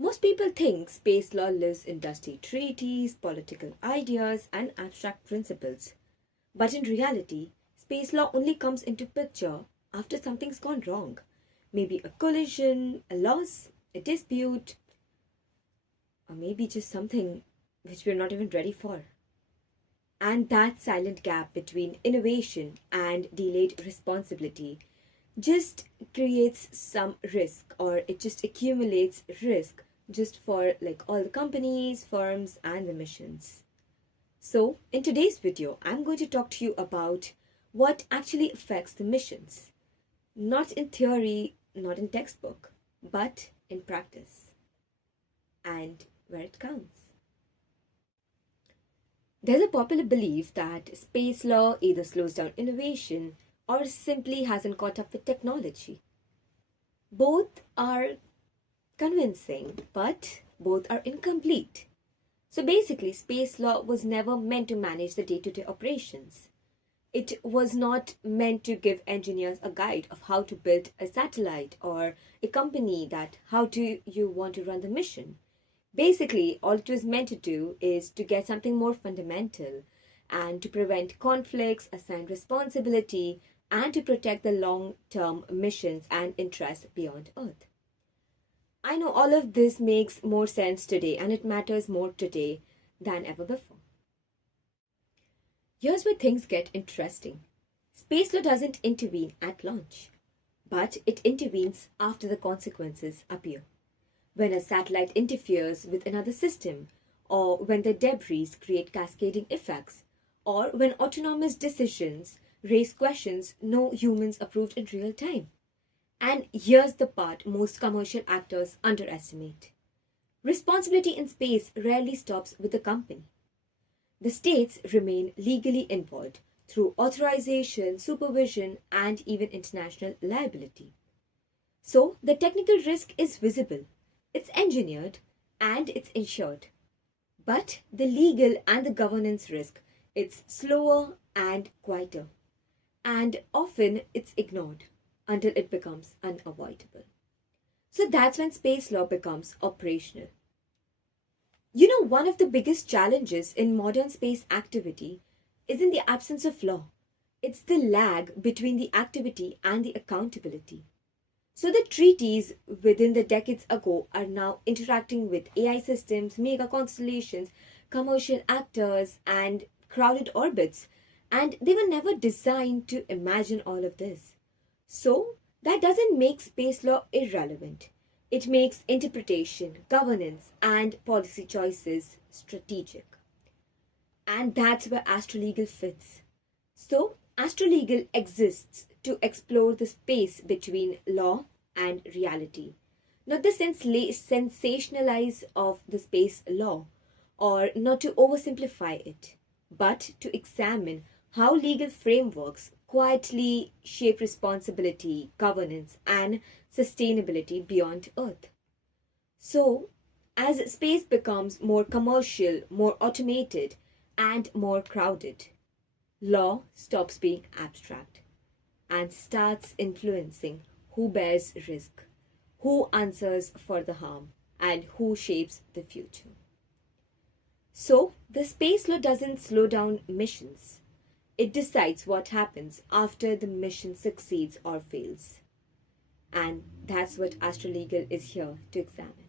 Most people think space law lives in dusty treaties, political ideas, and abstract principles. But in reality, space law only comes into picture after something's gone wrong. Maybe a collision, a loss, a dispute, or maybe just something which we're not even ready for. And that silent gap between innovation and delayed responsibility just creates some risk, or it just accumulates risk just for like all the companies, firms, and the missions. So, in today's video, I'm going to talk to you about what actually affects the missions. Not in theory, not in textbook, but in practice and where it counts. There's a popular belief that space law either slows down innovation or simply hasn't caught up with technology. Both are convincing, but both are incomplete. So basically, space law was never meant to manage the day to day operations. It was not meant to give engineers a guide of how to build a satellite or a company that how do you want to run the mission. Basically, all it was meant to do is to get something more fundamental and to prevent conflicts, assign responsibility, and to protect the long term missions and interests beyond Earth. I know all of this makes more sense today and it matters more today than ever before. Here's where things get interesting. Space law doesn't intervene at launch, but it intervenes after the consequences appear. When a satellite interferes with another system, or when the debris create cascading effects, or when autonomous decisions raise questions no humans approved in real time. And here's the part most commercial actors underestimate. Responsibility in space rarely stops with the company. The states remain legally involved through authorization, supervision, and even international liability. So the technical risk is visible, it's engineered, and it's insured. But the legal and the governance risk, it's slower and quieter. And often it's ignored until it becomes unavoidable. So that's when space law becomes operational. One of the biggest challenges in modern space activity isn't the absence of law, it's the lag between the activity and the accountability. So the treaties within the decades ago are now interacting with AI systems, mega constellations, commercial actors, and crowded orbits. And they were never designed to imagine all of this. So that doesn't make space law irrelevant. It makes interpretation, governance, and policy choices strategic. And that's where Astrolegal fits. So, Astrolegal exists to explore the space between law and reality. Not the sensationalize of the space law, or not to oversimplify it, but to examine how legal frameworks quietly shape responsibility, governance, and sustainability beyond Earth. So, as space becomes more commercial, more automated, and more crowded, law stops being abstract and starts influencing who bears risk, who answers for the harm, and who shapes the future. So, the space law doesn't slow down missions. It decides what happens after the mission succeeds or fails. And that's what Astrolegal is here to examine.